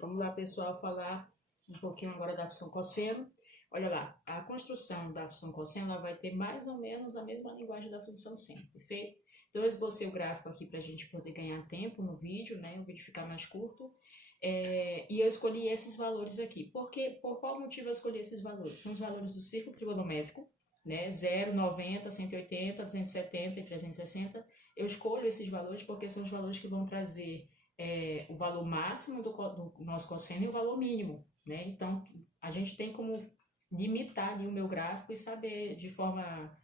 Vamos lá, pessoal, falar um pouquinho agora da função cosseno. Olha lá, a construção da função cosseno ela vai ter mais ou menos a mesma linguagem da função seno, perfeito? Então, eu esbocei o gráfico aqui para a gente poder ganhar tempo no vídeo, né? O vídeo ficar mais curto. E eu escolhi esses valores aqui. Por qual motivo eu escolhi esses valores? São os valores do círculo trigonométrico, né? 0, 90, 180, 270 e 360. Eu escolho esses valores porque são os valores que vão trazer o valor máximo do nosso cosseno e o valor mínimo, né? Então, a gente tem como limitar ali o meu gráfico e saber de forma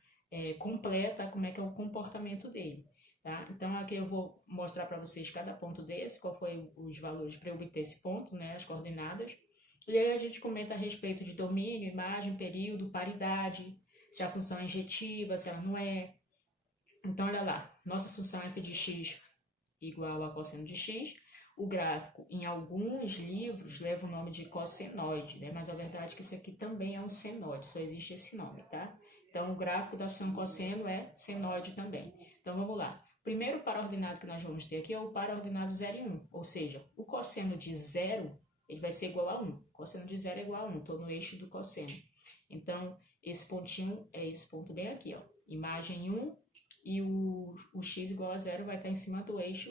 completa como é que é o comportamento dele, tá? Então, aqui eu vou mostrar para vocês cada ponto desse, qual foi os valores para eu obter esse ponto, né? As coordenadas. E aí a gente comenta a respeito de domínio, imagem, período, paridade, se a função é injetiva, se ela não é. Então, olha lá, nossa função f de x igual a cosseno de x. O gráfico, em alguns livros, leva o nome de cossenoide, né? Mas a verdade é que isso aqui também é um senoide, só existe esse nome, tá? Então, o gráfico da função cosseno é senoide também. Então, vamos lá. Primeiro para-ordenado que nós vamos ter aqui é o para-ordenado 0 e 1, ou seja, o cosseno de 0 ele vai ser igual a 1. O cosseno de 0 é igual a 1, estou no eixo do cosseno. Então, esse pontinho é esse ponto bem aqui, ó. Imagem 1 e o x igual a 0 vai estar em cima do eixo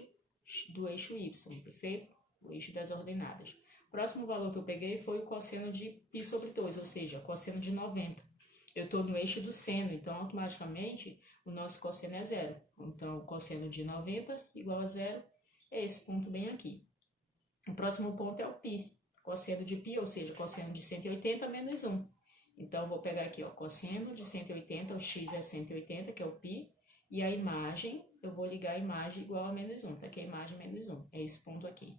y, perfeito? O eixo das ordenadas. O próximo valor que eu peguei foi o cosseno de π sobre 2, ou seja, cosseno de 90. Eu estou no eixo do seno, então automaticamente o nosso cosseno é 0. Então, o cosseno de 90 igual a 0 é esse ponto bem aqui. O próximo ponto é o π, cosseno de π, ou seja, cosseno de 180 menos 1. Então, eu vou pegar aqui, ó, cosseno de 180, o x é 180, que é o π, e a imagem, eu vou ligar a imagem igual a menos 1, tá aqui a imagem menos 1, é esse ponto aqui.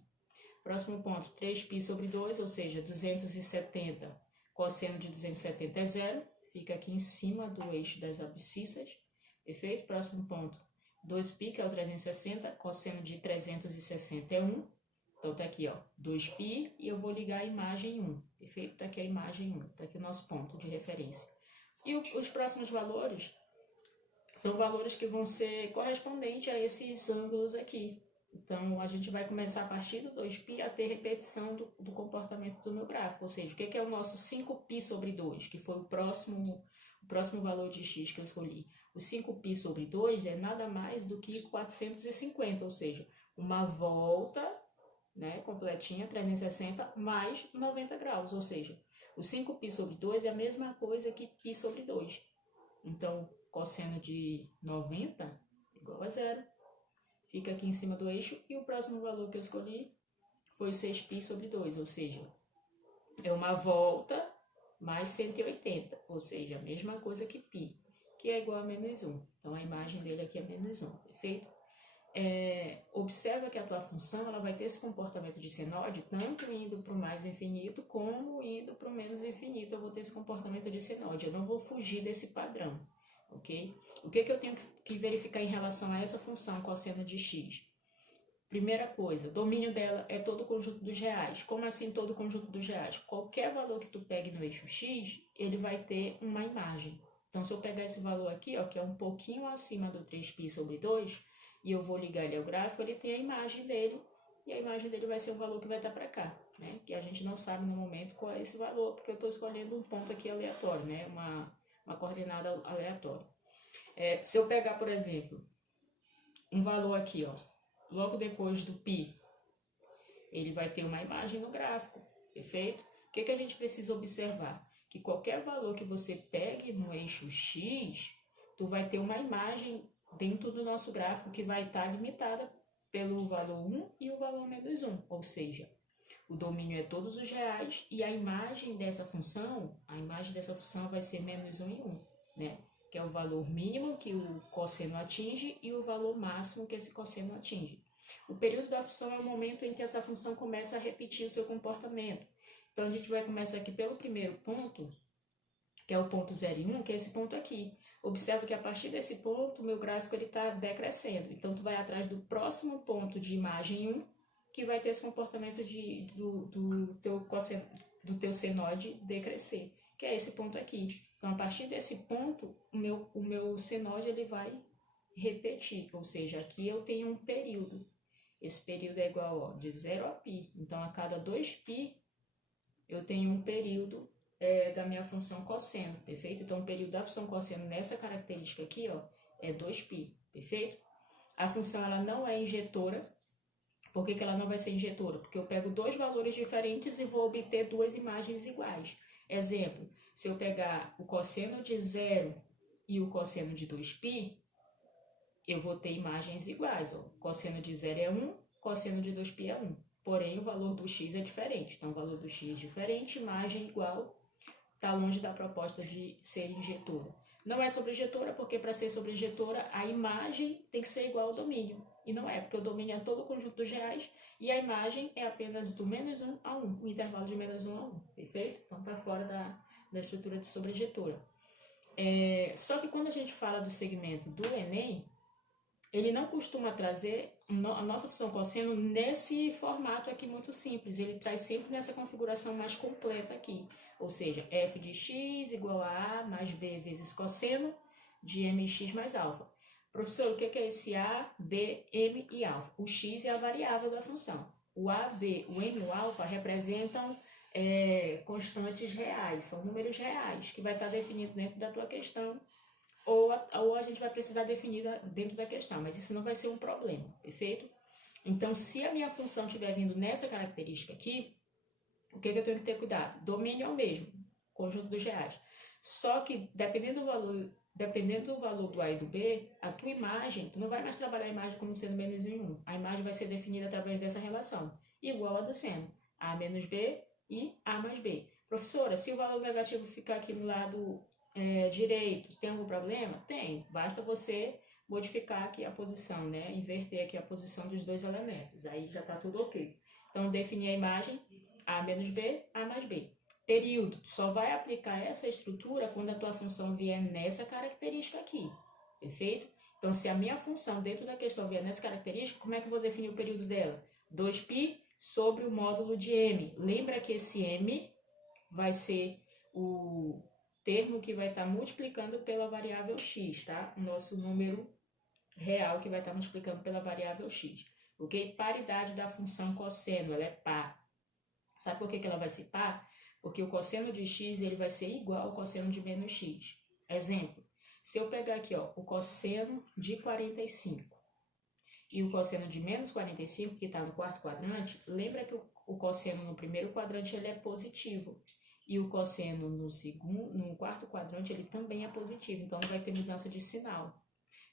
Próximo ponto, 3π sobre 2, ou seja, 270, cosseno de 270 é 0, fica aqui em cima do eixo das abscissas, perfeito? Próximo ponto, 2π, que é o 360, cosseno de 360 é 1, então tá aqui, ó, 2π, e eu vou ligar a imagem 1, perfeito? Tá aqui a imagem 1, tá aqui o nosso ponto de referência. E os próximos valores são valores que vão ser correspondentes a esses ângulos aqui. Então, a gente vai começar a partir do 2π a ter repetição do comportamento do meu gráfico. Ou seja, o que é o nosso 5π sobre 2, que foi o próximo valor de x que eu escolhi. O 5π sobre 2 é nada mais do que 450, ou seja, uma volta, né, completinha, 360, mais 90 graus. Ou seja, o 5π sobre 2 é a mesma coisa que π sobre 2. Então, cosseno de 90 igual a 0. Fica aqui em cima do eixo. E o próximo valor que eu escolhi foi o 6π sobre 2, ou seja, é uma volta mais 180, ou seja, a mesma coisa que π, que é igual a menos 1. Então, a imagem dele aqui é menos 1, perfeito? Observa que a tua função ela vai ter esse comportamento de senoide, tanto indo para o mais infinito, como indo para o menos infinito. Eu vou ter esse comportamento de senoide, eu não vou fugir desse padrão, ok? O que eu tenho que verificar em relação a essa função cosseno de x? Primeira coisa, o domínio dela é todo o conjunto dos reais. Como assim todo o conjunto dos reais? Qualquer valor que tu pegue no eixo x, ele vai ter uma imagem. Então, se eu pegar esse valor aqui, ó, que é um pouquinho acima do 3π sobre 2, e eu vou ligar ele ao gráfico, ele tem a imagem dele, e a imagem dele vai ser o valor que vai estar para cá, né? Que a gente não sabe no momento qual é esse valor, porque eu estou escolhendo um ponto aqui aleatório, né? Uma coordenada aleatória. Se eu pegar, por exemplo, um valor aqui, ó, logo depois do π, ele vai ter uma imagem no gráfico, perfeito? O que a gente precisa observar? Que qualquer valor que você pegue no eixo x, tu vai ter uma imagem dentro do nosso gráfico que vai estar limitada pelo valor 1 e o valor menos 1, ou seja, o domínio é todos os reais e a imagem dessa função vai ser menos 1 e 1, né? Que é o valor mínimo que o cosseno atinge e o valor máximo que esse cosseno atinge. O período da função é o momento em que essa função começa a repetir o seu comportamento. Então, a gente vai começar aqui pelo primeiro ponto, que é o ponto 0 e 1, que é esse ponto aqui. Observa que a partir desse ponto, o meu gráfico está decrescendo. Então, tu vai atrás do próximo ponto de imagem 1, que vai ter esse comportamento do teu senoide decrescer, que é esse ponto aqui. Então, a partir desse ponto, o meu senoide ele vai repetir, ou seja, aqui eu tenho um período. esse período é igual, ó, de 0 a π. Então, a cada 2π, eu tenho um período da minha função cosseno, perfeito? Então, o período da função cosseno nessa característica aqui, ó, é 2π, perfeito? A função, ela não é injetora. Por que ela não vai ser injetora? Porque eu pego dois valores diferentes e vou obter duas imagens iguais. Exemplo, se eu pegar o cosseno de 0 e o cosseno de 2π, eu vou ter imagens iguais. Ó. Cosseno de 0 é 1, cosseno de 2π é 1. Porém, o valor do x é diferente. Então, o valor do x é diferente, imagem igual, está longe da proposta de ser injetora. Não é sobreinjetora, porque para ser sobreinjetora, a imagem tem que ser igual ao domínio. E não é, porque o domínio é todo o conjunto dos reais e a imagem é apenas do menos 1 a 1, o intervalo de menos 1 a 1, perfeito? Então, está fora da estrutura de sobreinjetora. Só que quando a gente fala do segmento do Enem, ele não costuma trazer a nossa função cosseno nesse formato aqui muito simples. Ele traz sempre nessa configuração mais completa aqui. Ou seja, f de x igual a mais b vezes cosseno de mx mais alfa. Professor, o que é esse a, b, m e alfa? O x é a variável da função. O a, b, o m e o alfa representam constantes reais, são números reais, que vai estar definido dentro da tua questão. Ou a gente vai precisar definir dentro da questão, mas isso não vai ser um problema, perfeito? Então, se a minha função estiver vindo nessa característica aqui, o que eu tenho que ter cuidado? Domínio é o mesmo, conjunto dos reais. Só que, dependendo do valor do A e do B, a tua imagem, tu não vai mais trabalhar a imagem como sendo menos 1 em 1. A imagem vai ser definida através dessa relação, igual a do seno, A menos B e A mais B. Professora, se o valor negativo ficar aqui no lado direito, tem algum problema? Tem, basta você modificar aqui a posição, né? Inverter aqui a posição dos dois elementos, aí já está tudo ok. Então, definir a imagem A menos B, A mais B. Período, tu só vai aplicar essa estrutura quando a tua função vier nessa característica aqui, perfeito? Então, se a minha função dentro da questão vier nessa característica, como é que eu vou definir o período dela? 2π sobre o módulo de m. Lembra que esse m vai ser o termo que vai estar multiplicando pela variável x, tá? O nosso número real que vai estar multiplicando pela variável x, ok? Paridade da função cosseno, ela é par. Sabe por que ela vai ser par? Porque o cosseno de x ele vai ser igual ao cosseno de menos x. Exemplo, se eu pegar aqui ó, o cosseno de 45 e o cosseno de menos 45, que está no quarto quadrante, lembra que o cosseno no primeiro quadrante ele é positivo. E o cosseno no quarto quadrante ele também é positivo, então não vai ter mudança de sinal.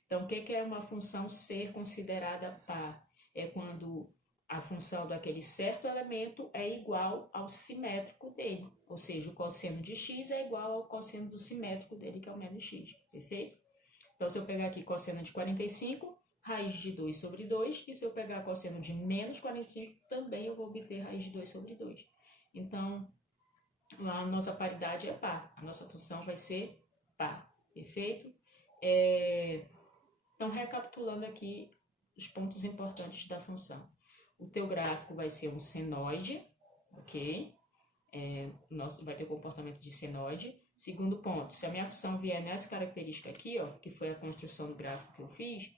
Então, o que é uma função ser considerada par? É quando a função daquele certo elemento é igual ao simétrico dele, ou seja, o cosseno de x é igual ao cosseno do simétrico dele, que é o menos x, perfeito? Então, se eu pegar aqui cosseno de 45, raiz de 2 sobre 2, e se eu pegar cosseno de menos 45, também eu vou obter raiz de 2 sobre 2. Então, a nossa paridade é par, a nossa função vai ser par, perfeito? Então, recapitulando aqui os pontos importantes da função. O teu gráfico vai ser um senoide, ok? Vai ter o comportamento de senoide. Segundo ponto, se a minha função vier nessa característica aqui, ó, que foi a construção do gráfico que eu fiz,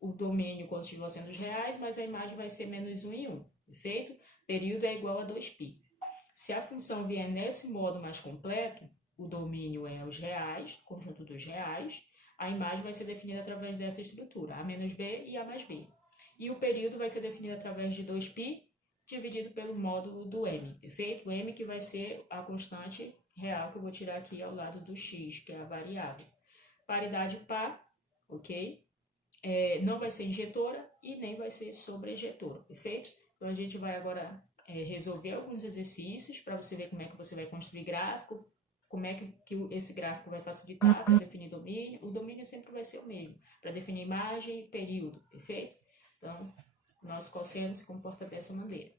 o domínio continua sendo os reais, mas a imagem vai ser menos 1 em 1, perfeito? Período é igual a 2π. Se a função vier nesse modo mais completo, o domínio é os reais, conjunto dos reais, a imagem vai ser definida através dessa estrutura, A menos B e A mais B. E o período vai ser definido através de 2π dividido pelo módulo do m, perfeito? O m que vai ser a constante real que eu vou tirar aqui ao lado do x, que é a variável. Paridade par, ok? Não vai ser injetora e nem vai ser sobreinjetora, perfeito? Então a gente vai agora resolver alguns exercícios para você ver como é que você vai construir gráfico, como é que esse gráfico vai facilitar para definir domínio. O domínio sempre vai ser o mesmo, para definir imagem e período, perfeito? Então, nosso cosseno se comporta dessa maneira.